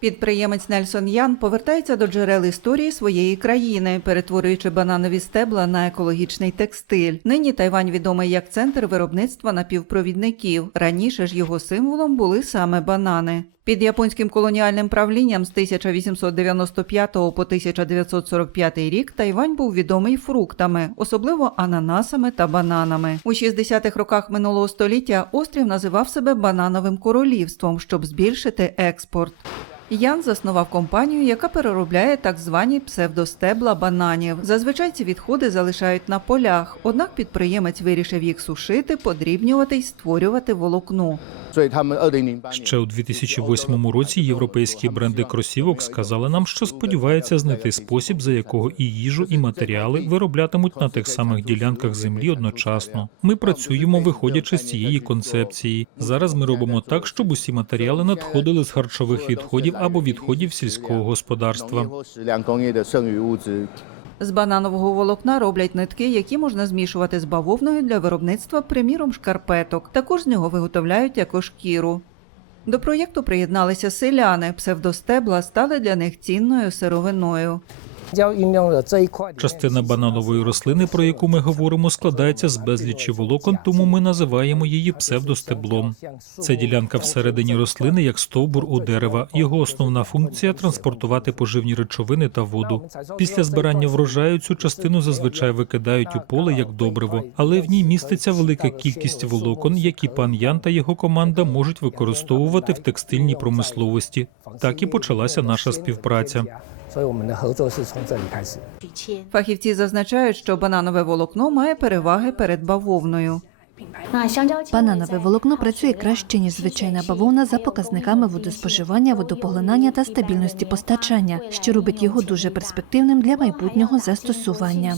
Підприємець Нельсон Ян повертається до джерел історії своєї країни, перетворюючи бананові стебла на екологічний текстиль. Нині Тайвань відомий як центр виробництва напівпровідників. Раніше ж його символом були саме банани. Під японським колоніальним правлінням з 1895 по 1945 рік Тайвань був відомий фруктами, особливо ананасами та бананами. У 60-х роках минулого століття острів називав себе банановим королівством, щоб збільшити експорт. Export. Ян заснував компанію, яка переробляє так звані псевдостебла бананів. Зазвичай ці відходи залишають на полях. Однак підприємець вирішив їх сушити, подрібнювати і створювати волокно. Ще у 2008 році європейські бренди кросівок сказали нам, що сподіваються знайти спосіб, за якого і їжу, і матеріали вироблятимуть на тих самих ділянках землі одночасно. Ми працюємо, виходячи з цієї концепції. Зараз ми робимо так, щоб усі матеріали надходили з харчових відходів або відходів сільського господарства. З бананового волокна роблять нитки, які можна змішувати з бавовною для виробництва, приміром шкарпеток. Також з нього виготовляють яко шкіру. До проєкту приєдналися селяни. Псевдостебла стали для них цінною сировиною. Частина бананової рослини, про яку ми говоримо, складається з безлічі волокон, тому ми називаємо її псевдостеблом. Це ділянка всередині рослини, як стовбур у дерева. Його основна функція транспортувати поживні речовини та воду. Після збирання врожаю цю частину зазвичай викидають у поле як добриво, але в ній міститься велика кількість волокон, які пан Ян та його команда можуть використовувати в текстильній промисловості. Так і почалася наша співпраця. Фахівці зазначають, що бананове волокно має переваги перед бавовною. Бананове волокно працює краще ніж звичайна бавовна за показниками водоспоживання, водопоглинання та стабільності постачання, що робить його дуже перспективним для майбутнього застосування.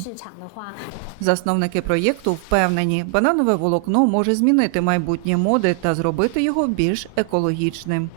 Засновники проєкту впевнені, бананове волокно може змінити майбутнє моди та зробити його більш екологічним.